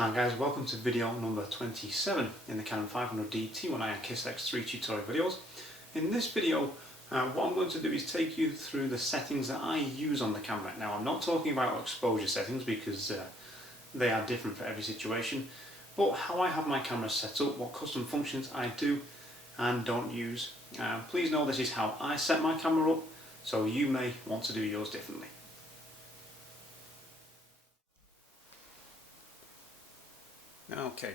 Hi guys, welcome to video number 27 in the Canon 500D T1i and KissX3 tutorial videos. In this video, what I'm going to do is take you through the settings that I use on the camera. Now I'm not talking about exposure settings because they are different for every situation, but how I have my camera set up, what custom functions I do and don't use. Please know this is how I set my camera up, so you may want to do yours differently. Okay,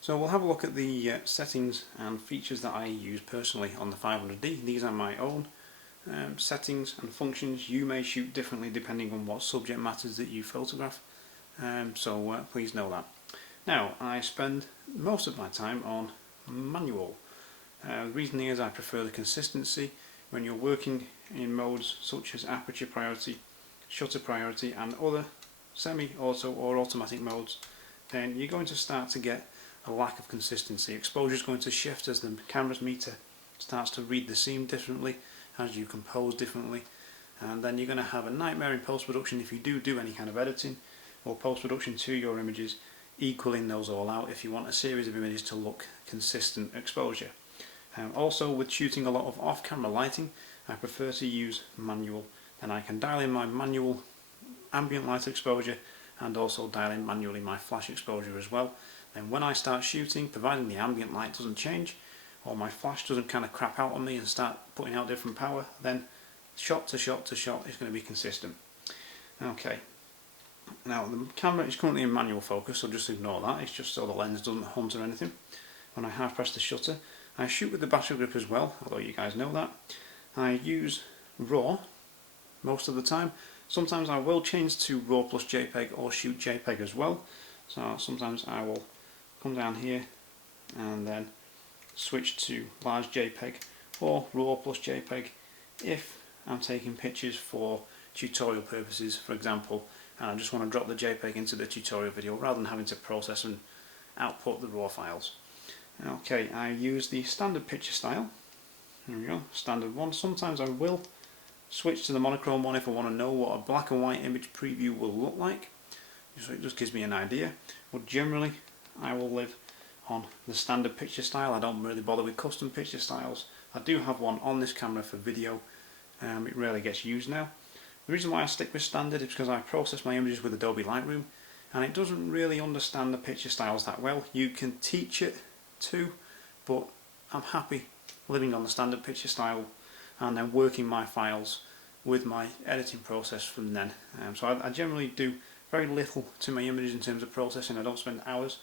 so we'll have a look at the settings and features that I use personally on the 500D. These are my own settings and functions. You may shoot differently depending on what subject matters that you photograph, so please know that. Now, I spend most of my time on manual. The reason is I prefer the consistency when you're working in modes such as aperture priority, shutter priority and other semi-auto or automatic modes. Then you're going to start to get a lack of consistency. Exposure is going to shift as the camera's meter starts to read the scene differently, as you compose differently, and then you're going to have a nightmare in post-production if you do any kind of editing or post-production to your images, equaling those all out if you want a series of images to look consistent exposure. Also, with shooting a lot of off-camera lighting, I prefer to use manual, and I can dial in my manual ambient light exposure and also dial in manually my flash exposure as well. And when I start shooting, providing the ambient light doesn't change or my flash doesn't kind of crap out on me and start putting out different power, then shot to shot to shot is going to be consistent. Okay, now the camera is currently in manual focus, so just ignore that. It's just so the lens doesn't hunt or anything. When I half press the shutter, I shoot with the battery grip as well, although you guys know that. I use RAW most of the time. Sometimes I will change to RAW plus JPEG or shoot JPEG as well. So sometimes I will come down here and then switch to large JPEG or RAW plus JPEG if I'm taking pictures for tutorial purposes, for example, and I just want to drop the JPEG into the tutorial video rather than having to process and output the RAW files. Okay, I use the standard picture style. There we go, standard one. Sometimes I will switch to the monochrome one if I want to know what a black and white image preview will look like, so it just gives me an idea. But generally I will live on the standard picture style. I don't really bother with custom picture styles. I do have one on this camera for video, it rarely gets used now. The reason why I stick with standard is because I process my images with Adobe Lightroom and it doesn't really understand the picture styles that well. You can teach it too, but I'm happy living on the standard picture style and then working my files with my editing process from then. So I generally do very little to my images in terms of processing. I don't spend hours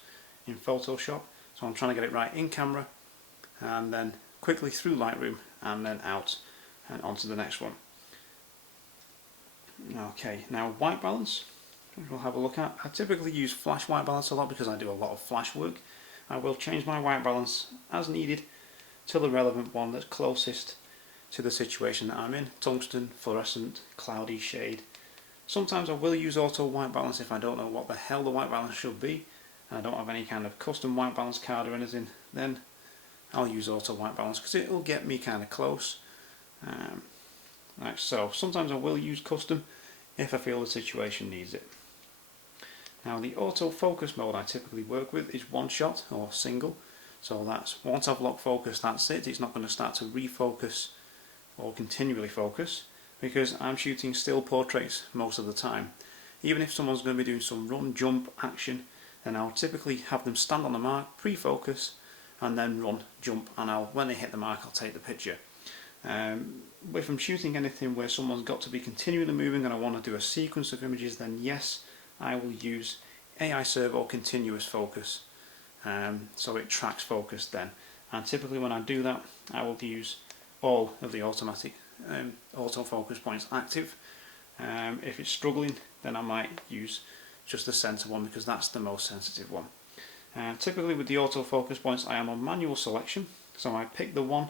in Photoshop, so I'm trying to get it right in camera and then quickly through Lightroom and then out and onto the next one. Okay, now white balance we'll have a look at. I typically use flash white balance a lot because I do a lot of flash work. I will change my white balance as needed to the relevant one that's closest to the situation that I'm in. Tungsten, fluorescent, cloudy, shade. Sometimes I will use auto white balance if I don't know what the hell the white balance should be and I don't have any kind of custom white balance card or anything, then I'll use auto white balance because it'll get me kind of close. Right, so sometimes I will use custom if I feel the situation needs it. Now the autofocus mode I typically work with is one shot or single, so that's once I've locked focus, that's it. It's not going to start to refocus or continually focus because I'm shooting still portraits most of the time. Even if someone's going to be doing some run, jump, action, then I'll typically have them stand on the mark, pre-focus and then run, jump, and when they hit the mark I'll take the picture. If I'm shooting anything where someone's got to be continually moving and I want to do a sequence of images, then yes, I will use AI servo continuous focus, so it tracks focus then. And typically when I do that I will use all of the automatic autofocus points active. If it's struggling then I might use just the center one because that's the most sensitive one. Typically with the autofocus points I am on manual selection, so I pick the one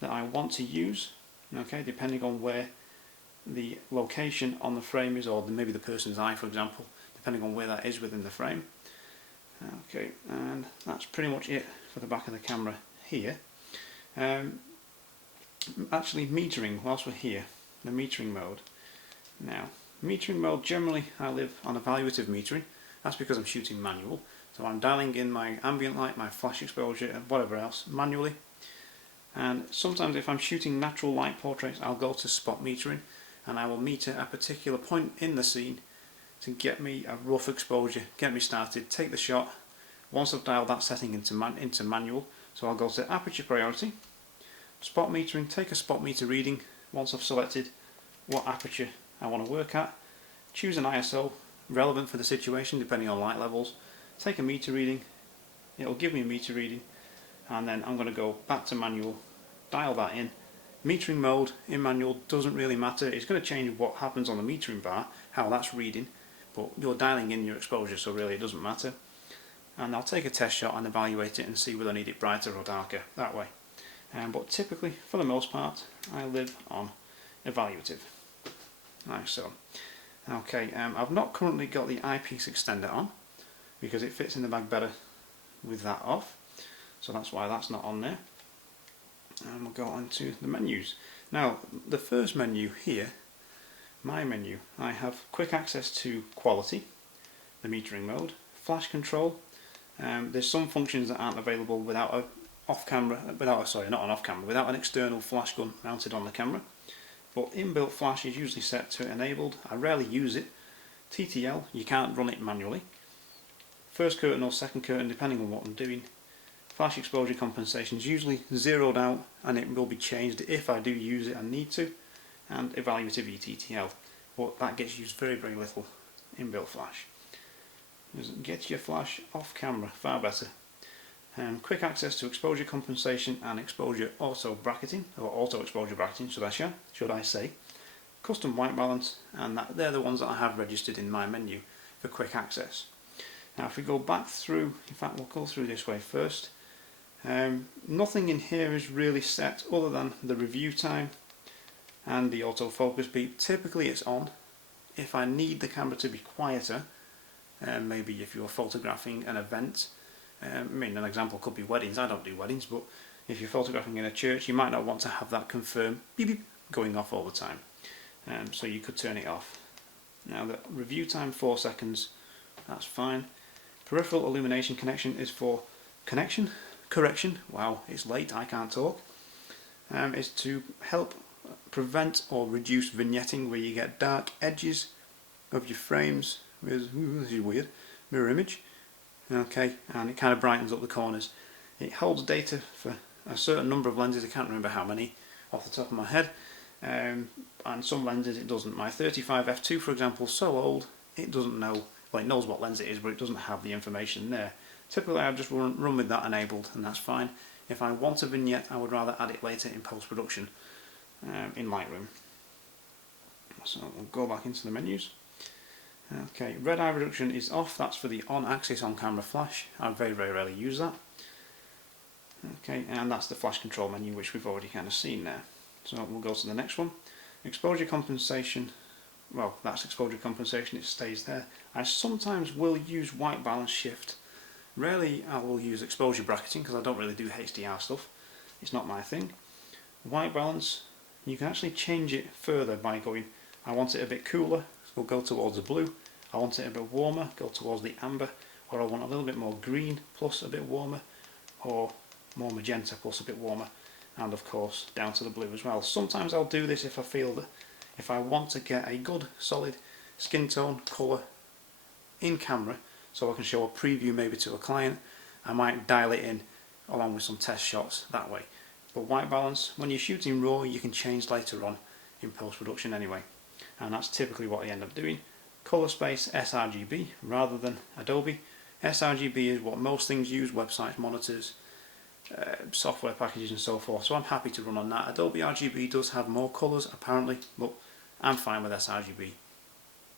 that I want to use, okay, depending on where the location on the frame is, or maybe the person's eye for example, depending on where that is within the frame. Okay, and that's pretty much it for the back of the camera here. Actually metering, whilst we're here, the metering mode. Now, metering mode generally I live on evaluative metering. That's because I'm shooting manual. So I'm dialing in my ambient light, my flash exposure and whatever else manually. And sometimes if I'm shooting natural light portraits, I'll go to spot metering and I will meter a particular point in the scene to get me a rough exposure, get me started, take the shot. Once I've dialed that setting into manual, so I'll go to aperture priority, spot metering, take a spot meter reading. Once I've selected what aperture I want to work at, choose an ISO relevant for the situation depending on light levels, take a meter reading, it'll give me a meter reading, and then I'm going to go back to manual, dial that in. Metering mode in manual doesn't really matter, it's going to change what happens on the metering bar, how that's reading, but you're dialing in your exposure, so really it doesn't matter. And I'll take a test shot and evaluate it and see whether I need it brighter or darker that way. But typically, for the most part, I live on evaluative. Like so. Okay, I've not currently got the eyepiece extender on because it fits in the bag better with that off, so that's why that's not on there. And we'll go on to the menus. Now, the first menu here, my menu, I have quick access to quality, the metering mode, flash control. There's some functions that aren't available without an without an external flash gun mounted on the camera. But inbuilt flash is usually set to enabled. I rarely use it. TTL, you can't run it manually. First curtain or second curtain, depending on what I'm doing. Flash exposure compensation is usually zeroed out and it will be changed if I do use it and need to. And evaluative ETTL, but that gets used very, very little. Inbuilt flash. Just get your flash off camera, far better. Quick access to exposure compensation and exposure auto bracketing, or auto exposure bracketing should I say. Custom white balance, and they're the ones that I have registered in my menu for quick access. Now if we go back through, in fact we'll go through this way first. Nothing in here is really set other than the review time and the autofocus beep. Typically it's on. If I need the camera to be quieter, maybe if you're photographing an event, I mean an example could be weddings, I don't do weddings, but if you're photographing in a church you might not want to have that confirm beep beep going off all the time, so you could turn it off. Now the review time 4 seconds, that's fine. Peripheral illumination connection is for correction, wow it's late, I can't talk. Is to help prevent or reduce vignetting where you get dark edges of your frames with, this is weird, mirror image. Okay, and it kind of brightens up the corners. It holds data for a certain number of lenses, I can't remember how many off the top of my head, and some lenses it doesn't. My 35 f2 for example is so old it doesn't know, well it knows what lens it is but it doesn't have the information there. Typically I just run with that enabled and that's fine. If I want a vignette I would rather add it later in post-production in Lightroom. So we'll go back into the menus. Okay, red eye reduction is off, that's for the on-axis on-camera flash. I very, very rarely use that. Okay, and that's the flash control menu which we've already kind of seen there. So we'll go to the next one. Exposure compensation, well that's exposure compensation, it stays there. I sometimes will use white balance shift. Rarely I will use exposure bracketing because I don't really do HDR stuff. It's not my thing. White balance, you can actually change it further by going, I want it a bit cooler, so we'll go towards the blue. I want it a bit warmer, go towards the amber, or I want a little bit more green plus a bit warmer, or more magenta plus a bit warmer, and of course down to the blue as well. Sometimes I'll do this if I feel that if I want to get a good solid skin tone colour in camera so I can show a preview maybe to a client, I might dial it in along with some test shots that way. But white balance, when you're shooting raw you can change later on in post-production anyway, and that's typically what I end up doing. Colour space sRGB rather than Adobe. sRGB is what most things use, websites, monitors, software packages and so forth, so I'm happy to run on that. Adobe RGB does have more colours apparently, but I'm fine with sRGB.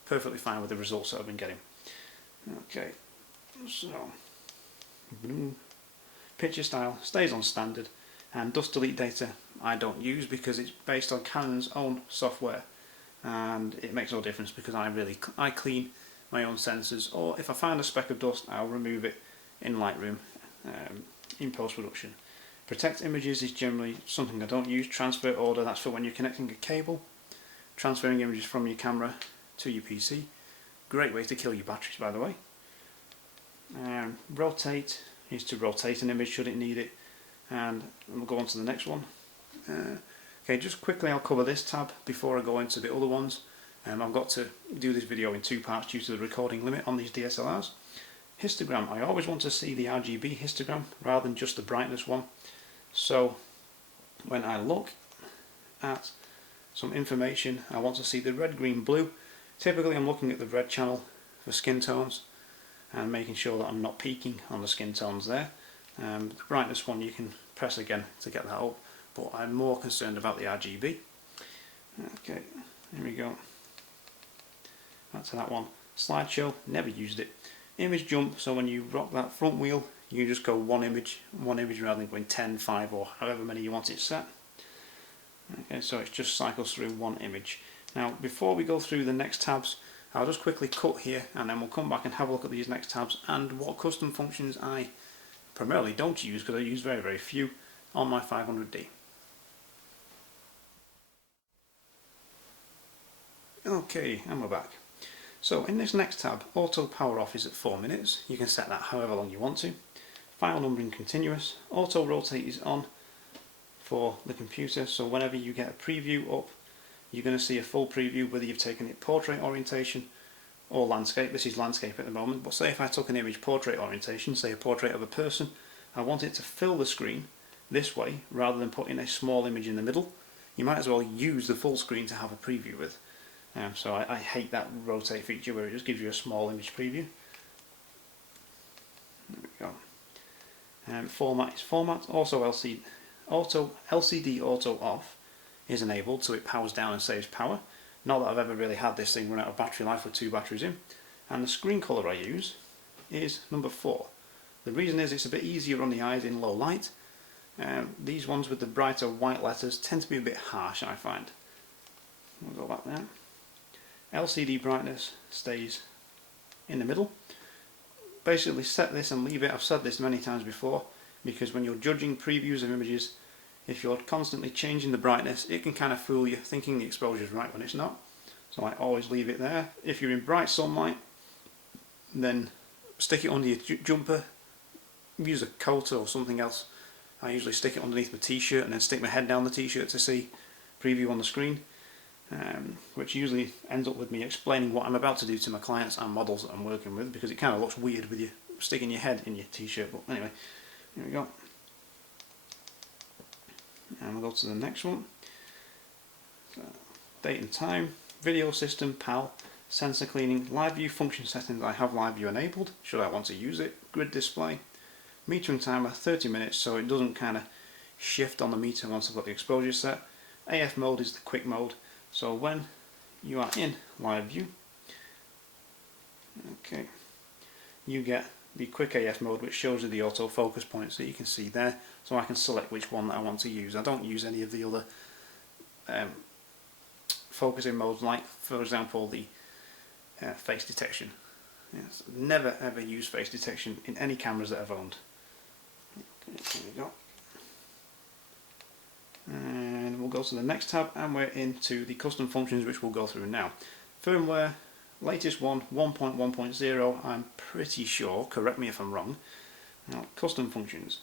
Perfectly fine with the results that I've been getting. Okay, so picture style stays on standard, and dust delete data I don't use because it's based on Canon's own software and it makes no difference because I clean my own sensors, or if I find a speck of dust I'll remove it in Lightroom in post-production. Protect images is generally something I don't use. Transfer order, that's for when you're connecting a cable, transferring images from your camera to your PC. Great way to kill your batteries by the way. Rotate is to rotate an image should it need it, and we'll go on to the next one. Okay, just quickly I'll cover this tab before I go into the other ones. I've got to do this video in 2 parts due to the recording limit on these DSLRs. Histogram, I always want to see the RGB histogram rather than just the brightness one. So when I look at some information, I want to see the red, green, blue. Typically I'm looking at the red channel for skin tones and making sure that I'm not peaking on the skin tones there. The brightness one you can press again to get that up, but I'm more concerned about the RGB. Okay, here we go. Back to that one. Slideshow, never used it. Image jump, so when you rock that front wheel, you just go one image rather than going 10, 5 or however many you want it set. Okay, so it just cycles through one image. Now before we go through the next tabs, I'll just quickly cut here and then we'll come back and have a look at these next tabs and what custom functions I primarily don't use, because I use very, very few on my 500D. Okay, and we're back. So in this next tab, auto power off is at 4 minutes. You can set that however long you want to. File numbering continuous. Auto rotate is on for the computer, so whenever you get a preview up, you're going to see a full preview whether you've taken it portrait orientation or landscape. This is landscape at the moment, but say if I took an image portrait orientation, say a portrait of a person, I want it to fill the screen this way rather than putting a small image in the middle. You might as well use the full screen to have a preview with. So I hate that rotate feature where it just gives you a small image preview. There we go. Format is format. Also LCD auto off is enabled, so it powers down and saves power. Not that I've ever really had this thing run out of battery life with 2 batteries in. And the screen colour I use is number 4. The reason is it's a bit easier on the eyes in low light. These ones with the brighter white letters tend to be a bit harsh, I find. We'll go back there. LCD brightness stays in the middle. Basically set this and leave it. I've said this many times before, because when you're judging previews of images, if you're constantly changing the brightness, it can kind of fool you thinking the exposure is right when it's not. So I always leave it there. If you're in bright sunlight, then stick it under your jumper. Use a coat or something else. I usually stick it underneath my t-shirt and then stick my head down the t-shirt to see preview on the screen. Which usually ends up with me explaining what I'm about to do to my clients and models that I'm working with, because it kind of looks weird with you sticking your head in your t-shirt. But anyway, here we go. And we'll go to the next one. So, date and time, video system, PAL, sensor cleaning, live view function settings. I have live view enabled should I want to use it. Grid display, metering timer 30 minutes, so it doesn't kind of shift on the meter once I've got the exposure set. AF mode is the quick mode. So when you are in live view, okay, you get the quick AF mode, which shows you the auto focus points that you can see there, so I can select which one that I want to use. I don't use any of the other focusing modes, like for example the face detection. Yes, never ever use face detection in any cameras that I've owned. Okay, here we go. And we'll go to the next tab and we're into the custom functions, which we'll go through now. Firmware, latest one, 1.1.0, I'm pretty sure, correct me if I'm wrong. Now, custom functions.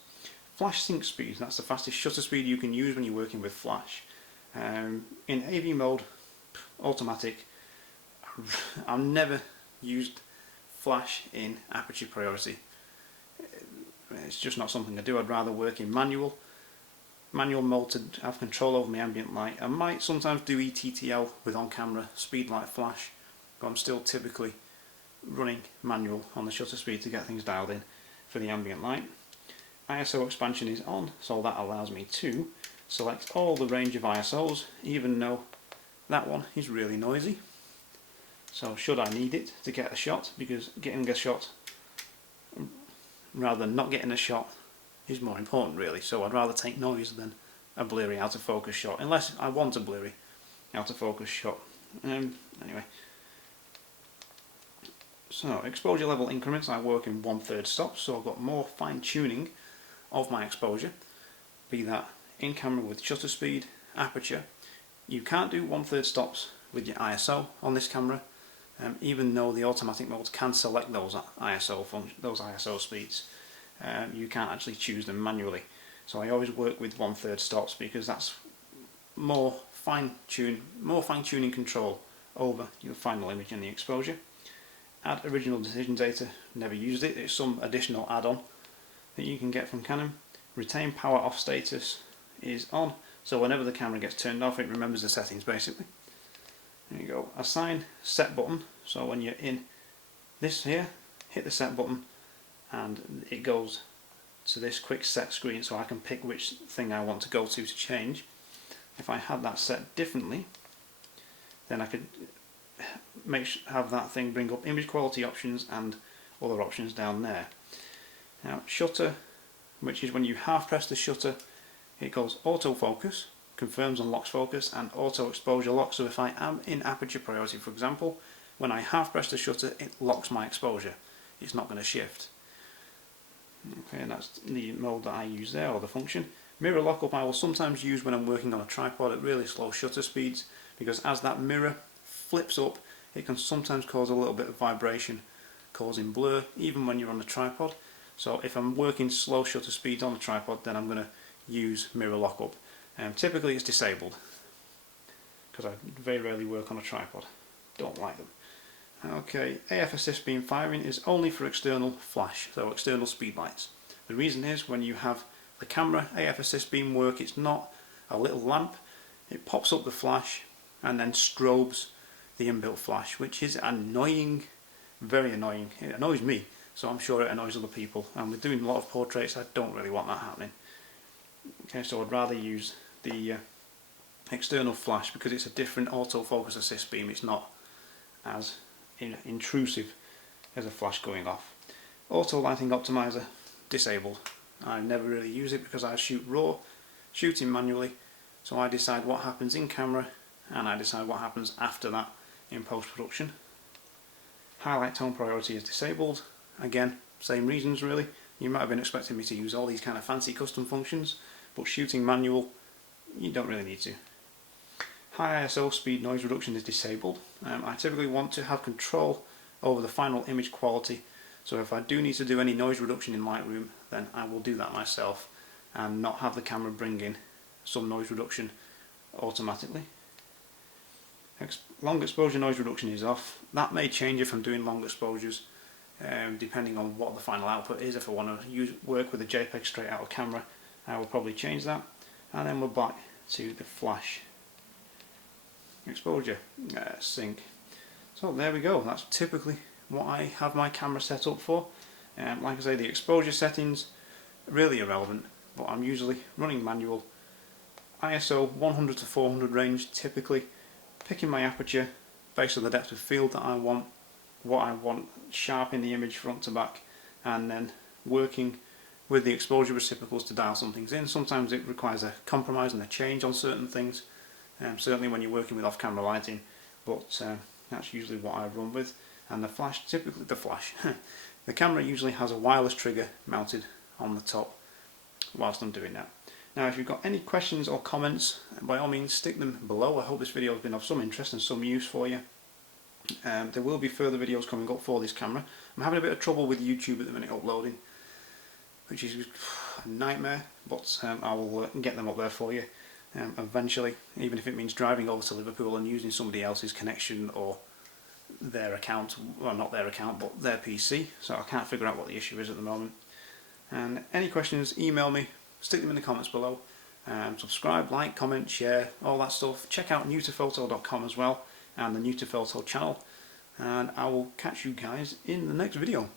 Flash sync speed, that's the fastest shutter speed you can use when you're working with flash. In AV mode, automatic. I've never used flash in aperture priority. It's just not something I do. I'd rather work in manual mode to have control over my ambient light. I might sometimes do ETTL with on-camera speed light flash, but I'm still typically running manual on the shutter speed to get things dialed in for the ambient light. ISO expansion is on, so that allows me to select all the range of ISOs, even though that one is really noisy. So should I need it to get a shot, because getting a shot rather than not getting a shot is more important really, so I'd rather take noise than a blurry out of focus shot, unless I want a blurry out of focus shot. Anyway, so exposure level increments, I work in 1/3 stops, so I've got more fine tuning of my exposure, be that in camera with shutter speed, aperture. You can't do 1/3 stops with your ISO on this camera. even though the automatic modes can select those ISO speeds, you can't actually choose them manually. So I always work with 1/3 stops because that's more fine-tuning control over your final image and the exposure. Add original decision data, never used it, it's some additional add-on that you can get from Canon. Retain power off status is on, so whenever the camera gets turned off it remembers the settings basically. There you go. Assign set button, so when you're in this here, hit the set button and it goes to this quick set screen so I can pick which thing I want to go to change. If I had that set differently, then I could have that thing bring up image quality options and other options down there. Now shutter, which is when you half press the shutter, it goes autofocus, confirms and locks focus, and auto exposure lock. So if I am in aperture priority, for example, when I half press the shutter it locks my exposure, it's not going to shift. Okay, and that's the mode that I use there, or the function. Mirror lockup I will sometimes use when I'm working on a tripod at really slow shutter speeds, because as that mirror flips up it can sometimes cause a little bit of vibration, causing blur even when you're on a tripod. So if I'm working slow shutter speeds on a tripod, then I'm going to use mirror lockup. Typically it's disabled because I very rarely work on a tripod, don't like them. Okay, AF assist beam firing is only for external flash, so external speed lights. The reason is when you have the camera AF assist beam work, it's not a little lamp, it pops up the flash and then strobes the inbuilt flash, which is annoying, very annoying. It annoys me, so I'm sure it annoys other people, and with doing a lot of portraits I don't really want that happening. Okay, so I'd rather use the external flash because it's a different autofocus assist beam, it's not as intrusive as a flash going off. Auto lighting optimizer disabled. I never really use it because I shoot raw, shooting manually, so I decide what happens in camera and I decide what happens after that in post-production. Highlight tone priority is disabled, again same reasons really. You might have been expecting me to use all these kind of fancy custom functions, but shooting manual you don't really need to. High ISO speed noise reduction is disabled. I typically want to have control over the final image quality, so if I do need to do any noise reduction in Lightroom then I will do that myself and not have the camera bring in some noise reduction automatically. Long exposure noise reduction is off. That may change if I'm doing long exposures, depending on what the final output is. If I want to work with a JPEG straight out of camera, I will probably change that. And then we're back to the flash exposure sync. So there we go, that's typically what I have my camera set up for. Like I say, the exposure settings really irrelevant, but I'm usually running manual. ISO 100 to 400 range typically, picking my aperture based on the depth of field that I want, what I want sharp in the image front to back, and then working with the exposure reciprocals to dial some things in. Sometimes it requires a compromise and a change on certain things, certainly when you're working with off-camera lighting, but that's usually what I run with. And the flash, typically the camera usually has a wireless trigger mounted on the top whilst I'm doing that. Now if you've got any questions or comments, by all means stick them below. I hope this video has been of some interest and some use for you. There will be further videos coming up for this camera. I'm having a bit of trouble with YouTube at the minute uploading, which is a nightmare, but I will get them up there for you eventually, even if it means driving over to Liverpool and using somebody else's connection or their account, well not their account but their PC, so I can't figure out what the issue is at the moment. And any questions, email me, stick them in the comments below, subscribe, like, comment, share, all that stuff. Check out newtophoto.com as well, and the New to Photo channel, and I will catch you guys in the next video.